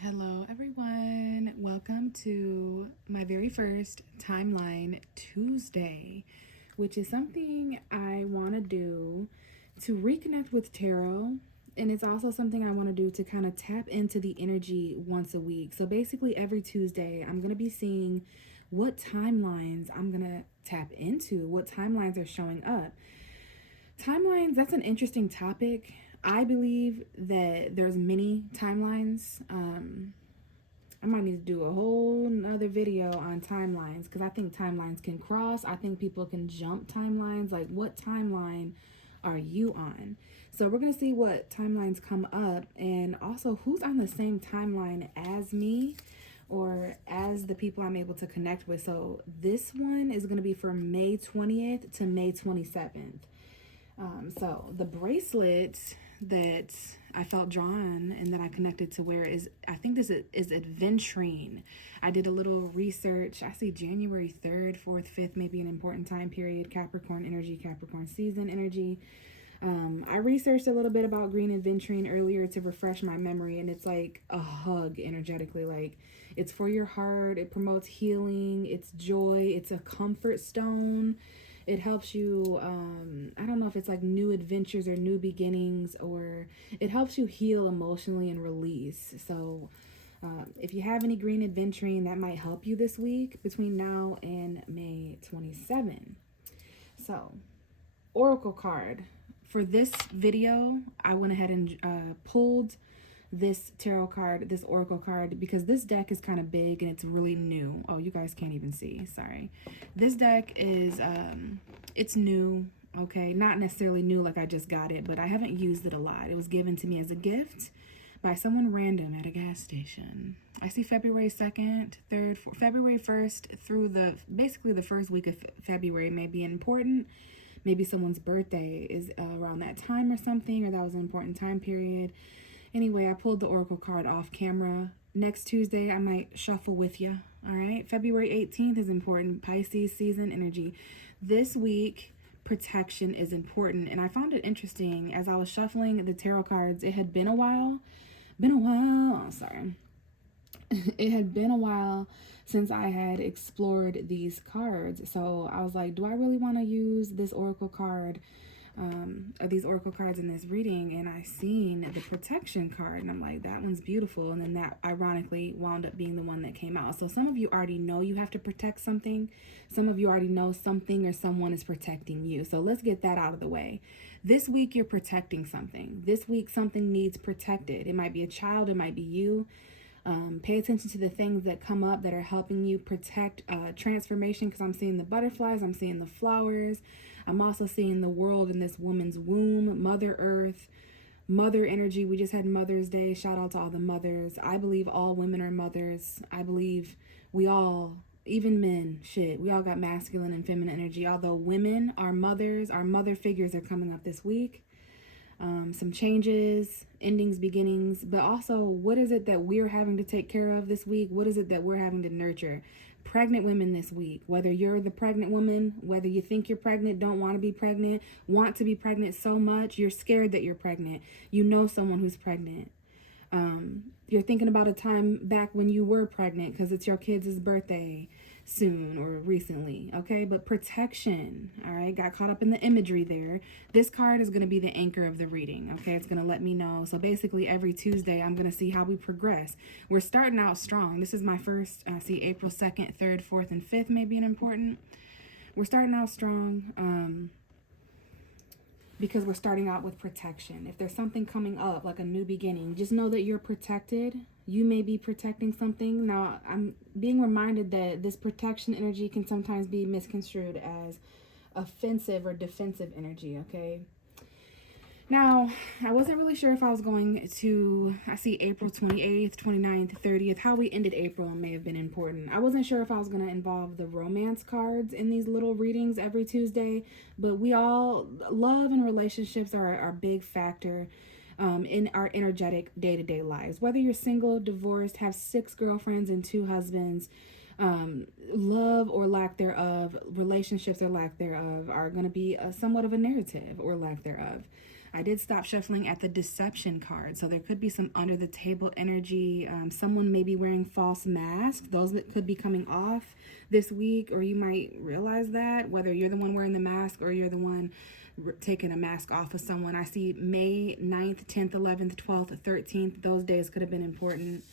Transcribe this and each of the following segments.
Hello, everyone. Welcome to my very first Timeline Tuesday, which is something I want to do to reconnect with tarot. And it's also something I want to do to kind of tap into the energy once a week. So basically, every Tuesday, I'm going to be seeing what timelines I'm going to tap into, what timelines are showing up. Timelines, that's an interesting topic. I believe that there's many timelines. I might need to do a whole nother video on timelines because I think timelines can cross. I think people can jump timelines. Like, what timeline are you on? So, we're going to see what timelines come up and also who's on the same timeline as me or as the people I'm able to connect with. So, this one is going to be from May 20th to May 27th. So the bracelet that I felt drawn and that I connected to wear is, I think this is adventuring. I did a little research. I see January 3rd, 4th, 5th, maybe an important time period, Capricorn energy, Capricorn season energy. I researched a little bit about green adventuring earlier to refresh my memory, and it's like a hug energetically. Like, it's for your heart, it promotes healing, it's joy, it's a comfort stone. It helps you, I don't know if it's like new adventures or new beginnings, or it helps you heal emotionally and release. So, if you have any green adventuring, that might help you this week between now and May 27. So, Oracle card. For this video, I went ahead and pulled this tarot card, this oracle card, because this deck is kind of big and it's really new. Oh, you guys can't even see. Sorry. This deck is, it's new. Okay. Not necessarily new like I just got it, but I haven't used it a lot. It was given to me as a gift by someone random at a gas station. I see February 2nd, 3rd, February 1st through basically the first week of February may be important. Maybe someone's birthday is around that time or something, or that was an important time period. Anyway, I pulled the oracle card off camera. Next Tuesday, I might shuffle with you. All right. February 18th is important. Pisces season energy. This week, protection is important. And I found it interesting as I was shuffling the tarot cards. It had been a while. Oh, sorry. It had been a while since I had explored these cards. So I was like, do I really want to use this oracle card? Or these oracle cards in this reading, and I seen the protection card, and I'm like, that one's beautiful. And then that ironically wound up being the one that came out. So some of you already know you have to protect something. Some of you already know something or someone is protecting you. So let's get that out of the way. This week you're protecting something. This week something needs protected. It might be a child, it might be you. Pay attention to the things that come up that are helping you protect transformation, because I'm seeing the butterflies, I'm seeing the flowers. I'm also seeing the world in this woman's womb, Mother Earth, mother energy. We just had Mother's Day. Shout out to all the mothers. I believe all women are mothers. I believe we all, even men, we all got masculine and feminine energy. Although women are mothers, our mother figures are coming up this week. Some changes, endings, beginnings, but also what is it that we're having to take care of this week? What is it that we're having to nurture? Pregnant women this week, whether you're the pregnant woman, whether you think you're pregnant, don't want to be pregnant, want to be pregnant so much, you're scared that you're pregnant, you know someone who's pregnant. You're thinking about a time back when you were pregnant because it's your kid's birthday soon or recently, okay? But protection, all right? Got caught up in the imagery there. This card is going to be the anchor of the reading, okay? It's going to let me know. So basically every Tuesday, I'm going to see how we progress. We're starting out strong. This is my first, see April 2nd, 3rd, 4th, and 5th may be an important. We're starting out strong. Because we're starting out with protection. If there's something coming up, like a new beginning, just know that you're protected. You may be protecting something. Now, I'm being reminded that this protection energy can sometimes be misconstrued as offensive or defensive energy, okay? Now, I wasn't really sure if I was going to, I see April 28th, 29th, 30th. How we ended April may have been important. I wasn't sure if I was going to involve the romance cards in these little readings every Tuesday, but we all, love and relationships are a big factor in our energetic day-to-day lives. Whether you're single, divorced, have 6 girlfriends and 2 husbands, love or lack thereof, relationships or lack thereof are going to be somewhat of a narrative or lack thereof. I did stop shuffling at the deception card. So there could be some under the table energy. Someone may be wearing false masks. Those that could be coming off this week, or you might realize that, whether you're the one wearing the mask or you're the one taking a mask off of someone. I see May 9th, 10th, 11th, 12th, 13th. Those days could have been important.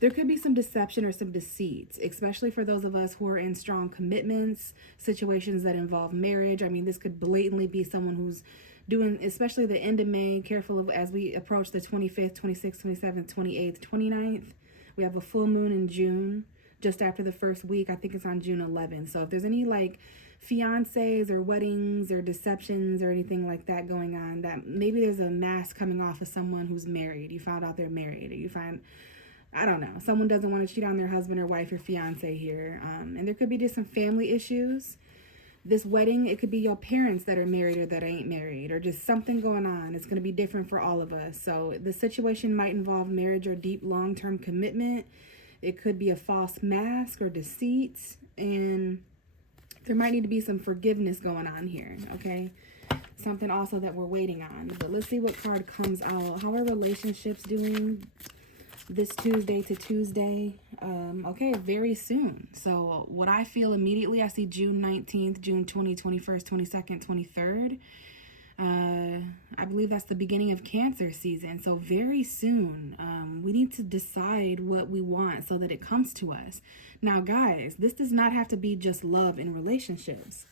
There could be some deception or some deceit, especially for those of us who are in strong commitments, situations that involve marriage. I mean, this could blatantly be someone who's doing, especially the end of May, careful of as we approach the 25th, 26th, 27th, 28th, 29th. We have a full moon in June, just after the first week. I think it's on June 11th. So if there's any like fiancés or weddings or deceptions or anything like that going on, that maybe there's a mask coming off of someone who's married. You found out they're married, or you find, I don't know, someone doesn't want to cheat on their husband or wife or fiance here. And there could be just some family issues. This wedding, it could be your parents that are married or that ain't married, or just something going on. It's going to be different for all of us. So the situation might involve marriage or deep long-term commitment. It could be a false mask or deceit. And there might need to be some forgiveness going on here, okay? Something also that we're waiting on. But let's see what card comes out. How are relationships doing this Tuesday to Tuesday? Okay, very soon. So what I feel immediately, I see June 19th, June 20, 21st, 22nd, 23rd. I believe that's the beginning of Cancer season. So very soon, we need to decide what we want so that it comes to us. Now, guys, this does not have to be just love in relationships.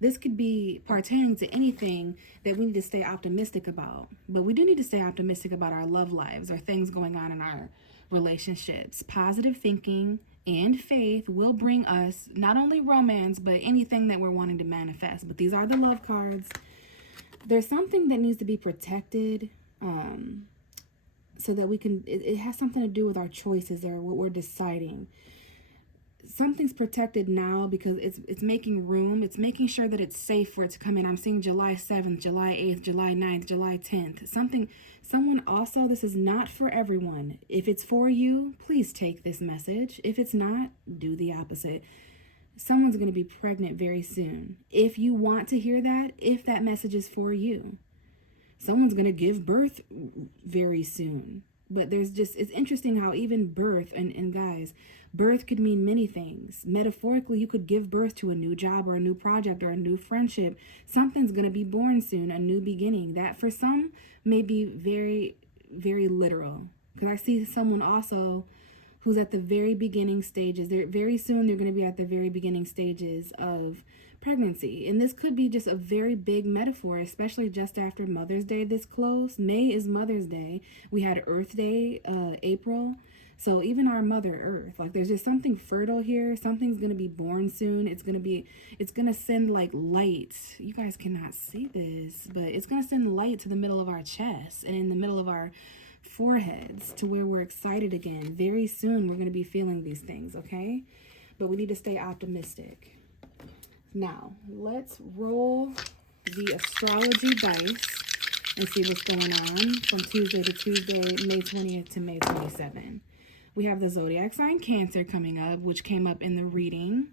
This could be pertaining to anything that we need to stay optimistic about. But we do need to stay optimistic about our love lives or things going on in our relationships. Positive thinking and faith will bring us not only romance, but anything that we're wanting to manifest. But these are the love cards. There's something that needs to be protected, so that we can, it has something to do with our choices or what we're deciding. Something's protected now because it's making room. It's making sure that it's safe for it to come in. I'm seeing July 7th, July 8th, July 9th, July 10th. Someone also, this is not for everyone. If it's for you, please take this message. If it's not, do the opposite. Someone's going to be pregnant very soon. If you want to hear that, if that message is for you, someone's going to give birth very soon. But it's interesting how even birth, and guys, birth could mean many things. Metaphorically, you could give birth to a new job or a new project or a new friendship. Something's going to be born soon, a new beginning. That for some may be very, very literal. Because I see someone also who's at the very beginning stages. Very soon they're going to be at the very beginning stages of pregnancy. And this could be just a very big metaphor, especially just after Mother's Day this close. May is Mother's Day. We had Earth Day, April. So even our Mother Earth, like there's just something fertile here. Something's going to be born soon. It's going to send like light. You guys cannot see this, but it's going to send light to the middle of our chest and in the middle of our foreheads to where we're excited again. Very soon we're going to be feeling these things, okay? But we need to stay optimistic. Now, let's roll the astrology dice and see what's going on from Tuesday to Tuesday, May 20th to May 27th. We have the zodiac sign Cancer coming up, which came up in the reading.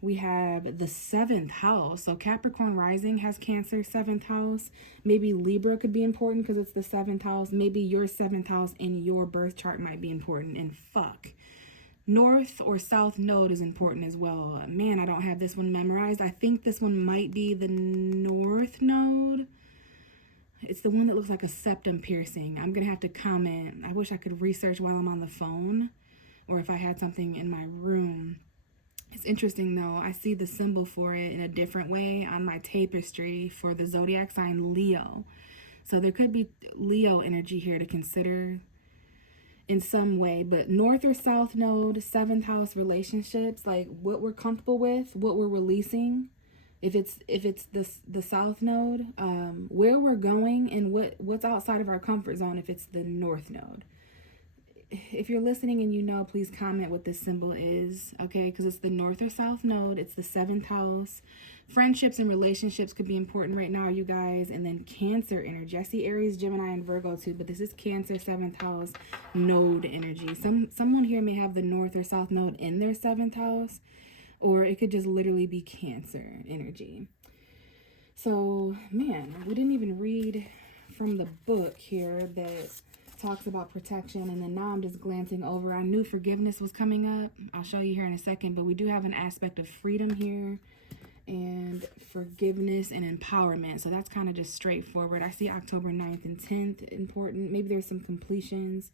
We have the 7th house. So Capricorn rising has Cancer, 7th house. Maybe Libra could be important because it's the 7th house. Maybe your 7th house in your birth chart might be important. And fuck, North or South node is important as well. Man, I don't have this one memorized. I think this one might be the North node. It's the one that looks like a septum piercing. I'm going to have to comment. I wish I could research while I'm on the phone or if I had something in my room. It's interesting though. I see the symbol for it in a different way on my tapestry for the zodiac sign Leo. So there could be Leo energy here to consider in some way, but North or South node, 7th house relationships, like what we're comfortable with, what we're releasing. If it's the South node, where we're going and what's outside of our comfort zone. If it's the North node. If you're listening and you know, please comment what this symbol is, okay? Because it's the North or South node. It's the 7th house. Friendships and relationships could be important right now, you guys. And then Cancer energy. I see Aries, Gemini, and Virgo too, but this is Cancer 7th house node energy. Someone here may have the North or South node in their 7th house, or it could just literally be Cancer energy. So, man, we didn't even read from the book here that talks about protection, and then now I'm just glancing over. I knew forgiveness was coming up. I'll show you here in a second, but we do have an aspect of freedom here and forgiveness and empowerment. So that's kind of just straightforward. I see October 9th and 10th important. Maybe there's some completions.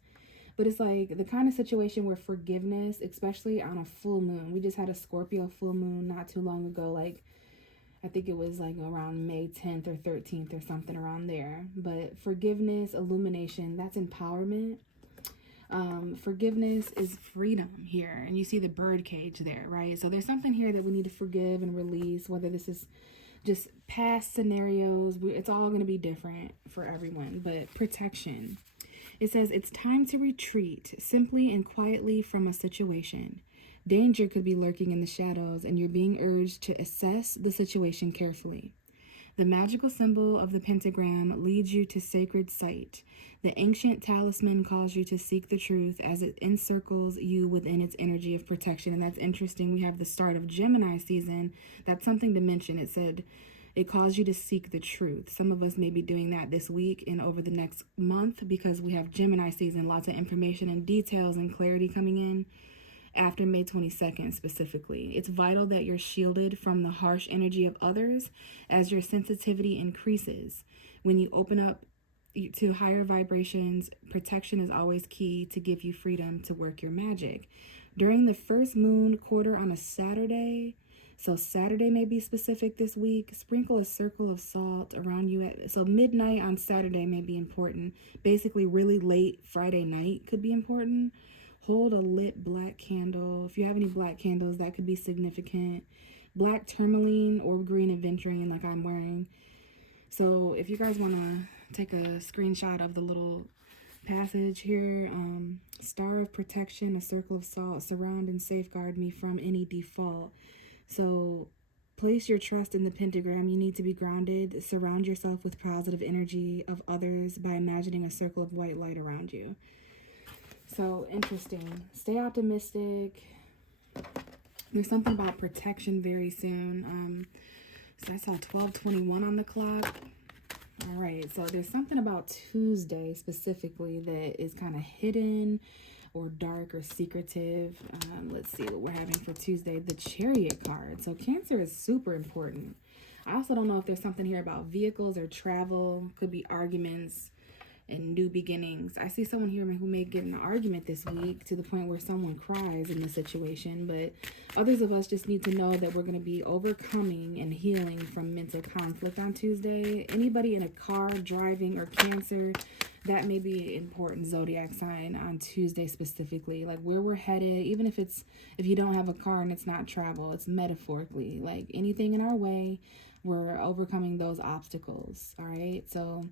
But it's like the kind of situation where forgiveness, especially on a full moon. We just had a Scorpio full moon not too long ago. Like, I think it was like around May 10th or 13th or something around there. But forgiveness, illumination, that's empowerment. Forgiveness is freedom here. And you see the bird cage there, right? So there's something here that we need to forgive and release, whether this is just past scenarios. It's all going to be different for everyone. But protection. It says it's time to retreat simply and quietly from a situation. Danger could be lurking in the shadows, and you're being urged to assess the situation carefully. The magical symbol of the pentagram leads you to sacred sight. The ancient talisman calls you to seek the truth as it encircles you within its energy of protection. And that's interesting. We have the start of Gemini season. That's something to mention. It said it calls you to seek the truth. Some of us may be doing that this week and over the next month because we have Gemini season, lots of information and details and clarity coming in after May 22nd specifically. It's vital that you're shielded from the harsh energy of others as your sensitivity increases. When you open up to higher vibrations, protection is always key to give you freedom to work your magic. During the first moon quarter on a Saturday, so Saturday may be specific this week, sprinkle a circle of salt around you. So midnight on Saturday may be important. Basically, really late Friday night could be important. Hold a lit black candle. If you have any black candles, that could be significant. Black tourmaline or green aventurine like I'm wearing. So if you guys want to take a screenshot of the little passage here, star of protection, a circle of salt, surround and safeguard me from any default. So place your trust in the pentagram. You need to be grounded. Surround yourself with positive energy of others by imagining a circle of white light around you. So interesting. Stay optimistic. There's something about protection very soon. So I saw 12:21 on the clock. All right. So there's something about Tuesday specifically that is kind of hidden or dark or secretive. Let's see what we're having for Tuesday. The Chariot card. So Cancer is super important. I also don't know if there's something here about vehicles or travel. Could be arguments and new beginnings. I see someone here who may get in an argument this week to the point where someone cries in the situation, but others of us just need to know that we're going to be overcoming and healing from mental conflict on Tuesday. Anybody in a car, driving, or Cancer, that may be important zodiac sign on Tuesday specifically. Like where we're headed, even if you don't have a car and it's not travel, it's metaphorically. Like anything in our way, we're overcoming those obstacles. All right, so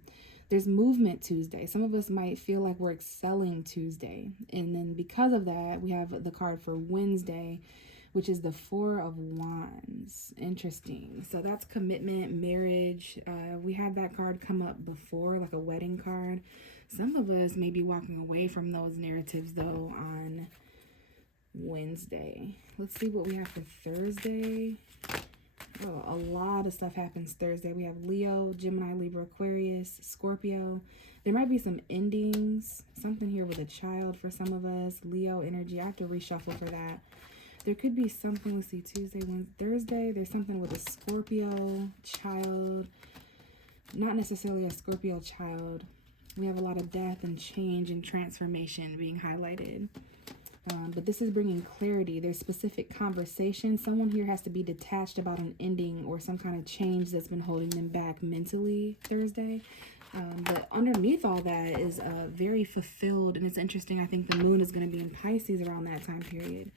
there's movement Tuesday. Some of us might feel like we're excelling Tuesday. And then because of that, we have the card for Wednesday, which is the Four of Wands. Interesting. So that's commitment, marriage. We had that card come up before, like a wedding card. Some of us may be walking away from those narratives, though, on Wednesday. Let's see what we have for Thursday. Oh, a lot of stuff happens Thursday. We have Leo, Gemini, Libra, Aquarius, Scorpio. There might be some endings. Something here with a child for some of us. Leo energy. I have to reshuffle for that. There could be something, let's see, Tuesday, Wednesday, Thursday. There's something with a Scorpio child. Not necessarily a Scorpio child. We have a lot of death and change and transformation being highlighted. But this is bringing clarity. There's specific conversation. Someone here has to be detached about an ending or some kind of change that's been holding them back mentally Thursday. But underneath all that is very fulfilled. And it's interesting. I think the moon is going to be in Pisces around that time period.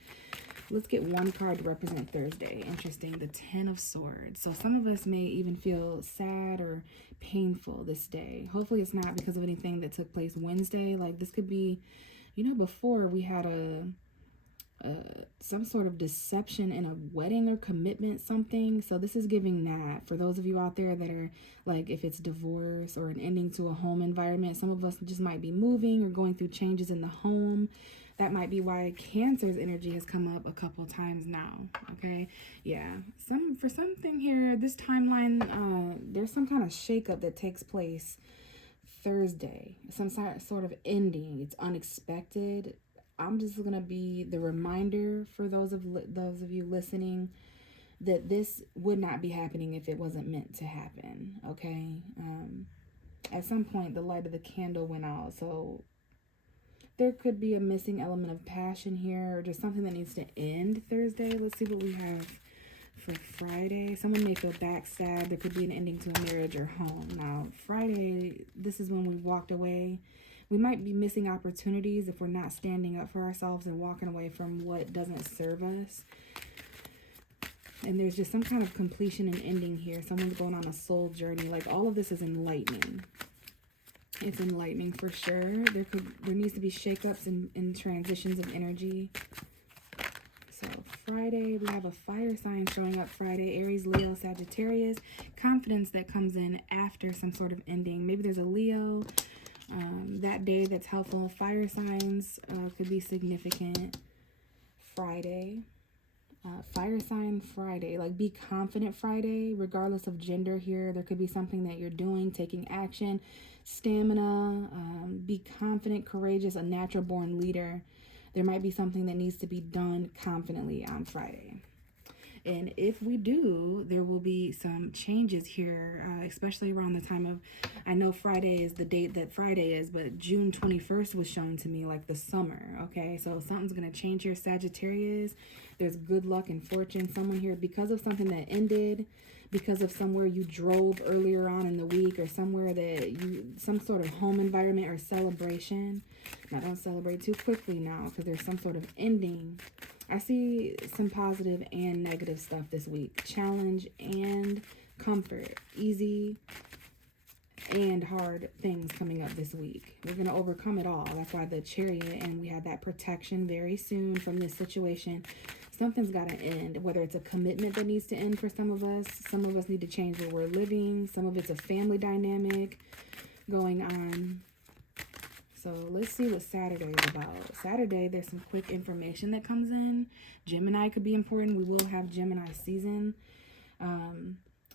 Let's get one card to represent Thursday. Interesting. The Ten of Swords. So some of us may even feel sad or painful this day. Hopefully it's not because of anything that took place Wednesday. Like this could be, you know, before we had some sort of deception in a wedding or commitment, something. So this is giving that for those of you out there that are like, if it's divorce or an ending to a home environment, some of us just might be moving or going through changes in the home. That might be why Cancer's energy has come up a couple times now. Okay, yeah. For something here, this timeline, there's some kind of shakeup that takes place Thursday, some sort of ending. It's unexpected. I'm just gonna be the reminder for those of you listening that this would not be happening if it wasn't meant to happen. Okay, at some point the light of the candle went out, so there could be a missing element of passion here, or just something that needs to end Thursday. Let's see what we have for Friday. Someone may feel backstabbed. There could be an ending to a marriage or home. Now, Friday, this is when we walked away. We might be missing opportunities if we're not standing up for ourselves and walking away from what doesn't serve us. And there's just some kind of completion and ending here. Someone's going on a soul journey. Like, all of this is enlightening. It's enlightening for sure. There needs to be shakeups and transitions of energy. So Friday, we have a fire sign showing up Friday. Aries, Leo, Sagittarius. Confidence that comes in after some sort of ending. Maybe there's a Leo that day that's helpful. Fire signs could be significant. Friday. Fire sign Friday. Like, be confident Friday, regardless of gender here. There could be something that you're doing, taking action. Stamina. Be confident, courageous, a natural born leader. There might be something that needs to be done confidently on Friday. And if we do, there will be some changes here, especially around the time of, I know Friday is the date that Friday is, but June 21st was shown to me like the summer, okay? So something's going to change here, Sagittarius. There's good luck and fortune. Someone here, because of something that ended, because of somewhere you drove earlier on in the week, or somewhere that some sort of home environment or celebration. Now, don't celebrate too quickly now, because there's some sort of ending. I see some positive and negative stuff this week. Challenge and comfort. Easy and hard things coming up this week. We're going to overcome it all. That's why the Chariot, and we have that protection very soon from this situation. Something's got to end, whether it's a commitment that needs to end for some of us. Some of us need to change where we're living. Some of it's a family dynamic going on. So let's see what Saturday is about. Saturday, there's some quick information that comes in. Gemini could be important. We will have Gemini season.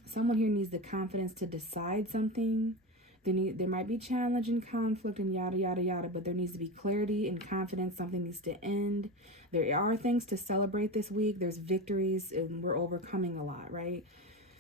Someone here needs the confidence to decide something. There might be challenge and conflict and yada, yada, yada, but there needs to be clarity and confidence. Something needs to end. There are things to celebrate this week. There's victories, and we're overcoming a lot, right?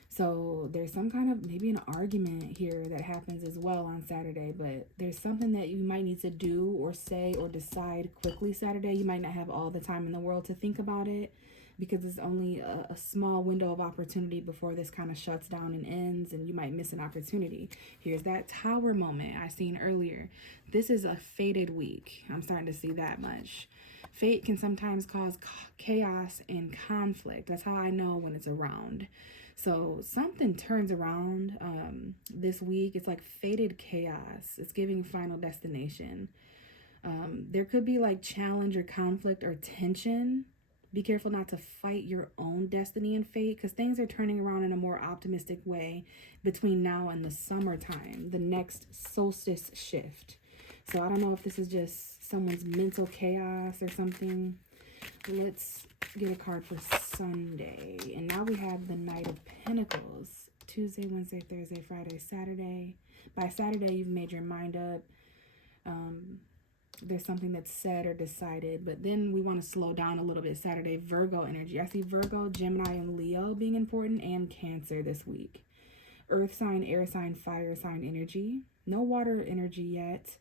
So there's some kind of, maybe an argument here that happens as well on Saturday, but there's something that you might need to do or say or decide quickly Saturday. You might not have all the time in the world to think about it, because it's only a small window of opportunity before this kind of shuts down and ends, and you might miss an opportunity. Here's that Tower moment I seen earlier. This is a fated week. I'm starting to see that much. Fate can sometimes cause chaos and conflict. That's how I know when it's around. So something turns around this week. It's like fated chaos. It's giving final destination. There could be like challenge or conflict or tension. Be careful not to fight your own destiny and fate, because things are turning around in a more optimistic way between now and the summertime, the next solstice shift. So I don't know if this is just someone's mental chaos or something. Let's get a card for Sunday. And now we have the Knight of Pentacles. Tuesday, Wednesday, Thursday, Friday, Saturday. By Saturday, you've made your mind up. There's something that's said or decided, but then we want to slow down a little bit. Saturday, Virgo energy. I see Virgo, Gemini, and Leo being important, and Cancer this week. Earth sign, air sign, fire sign energy. No water energy yet.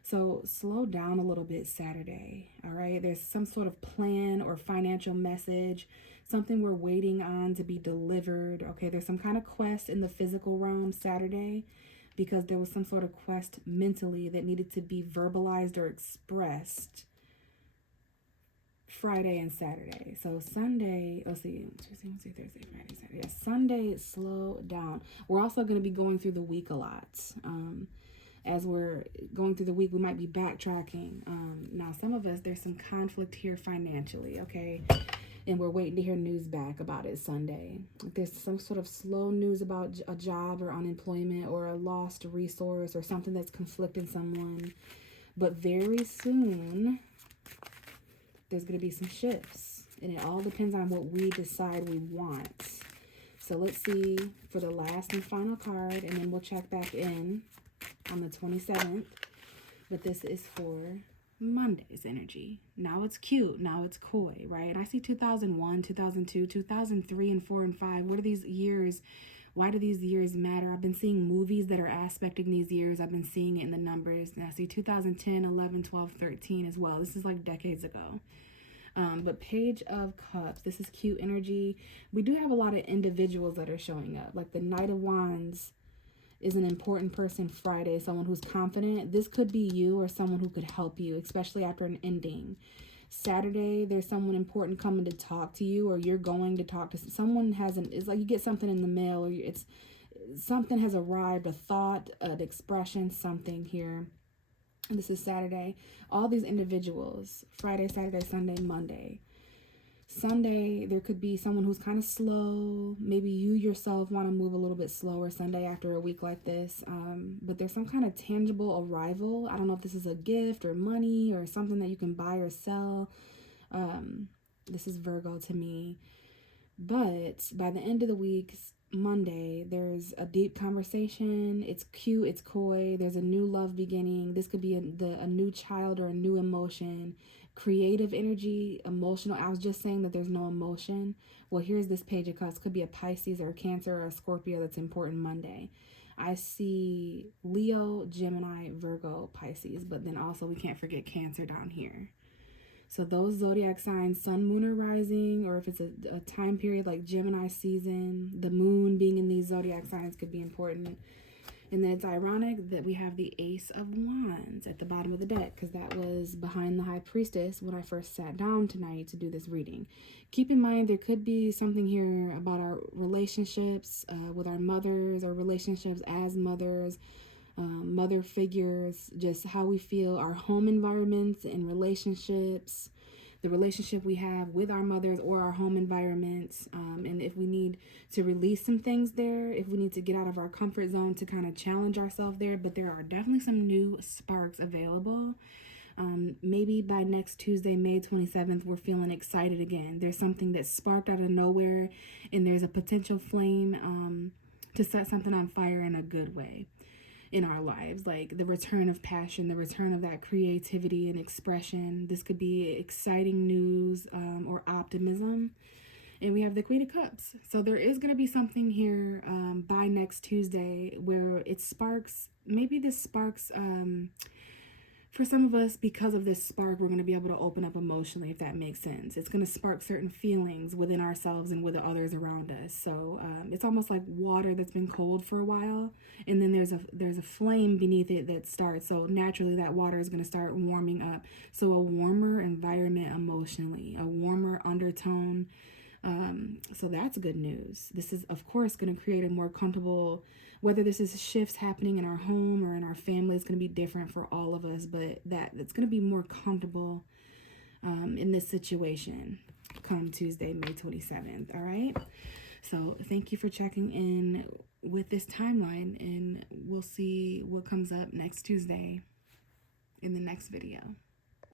So slow down a little bit Saturday, all right? There's some sort of plan or financial message, something we're waiting on to be delivered, okay? There's some kind of quest in the physical realm Saturday, because there was some sort of quest mentally that needed to be verbalized or expressed Friday and Saturday. So Sunday, let's see, Tuesday, Wednesday, Thursday, Friday, Saturday. Yeah, Sunday, slow down. We're also going to be going through the week a lot. As we're going through the week, we might be backtracking. Now, some of us, there's some conflict here financially, okay? And we're waiting to hear news back about it Sunday. There's some sort of slow news about a job or unemployment or a lost resource or something that's conflicting someone. But very soon, there's going to be some shifts. And it all depends on what we decide we want. So let's see for the last and final card, and then we'll check back in. on the 27th, but this is for Monday's energy. Now it's cute. Now it's coy, right? And I see 2001, 2002, 2003, and 4 and 5. What are these years? Why do these years matter? I've been seeing movies that are aspecting these years. I've been seeing it in the numbers. And I see 2010, 11, 12, 13 as well. This is like decades ago. But Page of Cups, this is cute energy. We do have a lot of individuals that are showing up. Like the Knight of Wands is an important person Friday, someone who's confident. This could be you or someone who could help you, especially after an ending. Saturday, there's someone important coming to talk to you, or you're going to talk to someone. It's like you get something in the mail, or it's something has arrived, a thought, an expression, something here. And this is Saturday. All these individuals, Friday, Saturday, Sunday, Monday. Sunday, there could be someone who's kind of slow. Maybe you yourself want to move a little bit slower Sunday after a week like this. But there's some kind of tangible arrival. I don't know if this is a gift or money or something that you can buy or sell. This is Virgo to me. But by the end of the week, Monday, there's a deep conversation. It's cute, it's coy. There's a new love beginning. This could be a new child or a new emotion. Creative energy, emotional. I was just saying that there's no emotion. Well, here's this Page of Cups. Could be a Pisces or a Cancer or a Scorpio that's important Monday. I see Leo, Gemini, Virgo, Pisces, but then also we can't forget Cancer down here. So those zodiac signs, sun, moon, or rising, or if it's a time period like Gemini season, the moon being in these zodiac signs could be important. And then it's ironic that we have the Ace of Wands at the bottom of the deck, because that was behind the High Priestess when I first sat down tonight to do this reading. Keep in mind, there could be something here about our relationships with our mothers, or relationships as mothers, mother figures, just how we feel, our home environments and relationships, the relationship we have with our mothers or our home environments, and if we need to release some things there, if we need to get out of our comfort zone to kind of challenge ourselves there. But there are definitely some new sparks available. Maybe by next Tuesday, May 27th, we're feeling excited again. There's something that sparked out of nowhere, and there's a potential flame to set something on fire in a good way in our lives, like the return of passion, the return of that creativity and expression. This could be exciting news or optimism. And we have the Queen of Cups. So there is going to be something here by next Tuesday where it sparks. Maybe this sparks for some of us, because of this spark, we're going to be able to open up emotionally, if that makes sense. It's going to spark certain feelings within ourselves and with the others around us. So it's almost like water that's been cold for a while, and then there's a flame beneath it that starts. So naturally, that water is going to start warming up. So a warmer environment emotionally, a warmer undertone. So that's good news. This is, of course, going to create a more comfortable, whether this is shifts happening in our home or in our family, it's going to be different for all of us, but it's going to be more comfortable in this situation come Tuesday, May 27th. All right. So thank you for checking in with this timeline, and we'll see what comes up next Tuesday in the next video.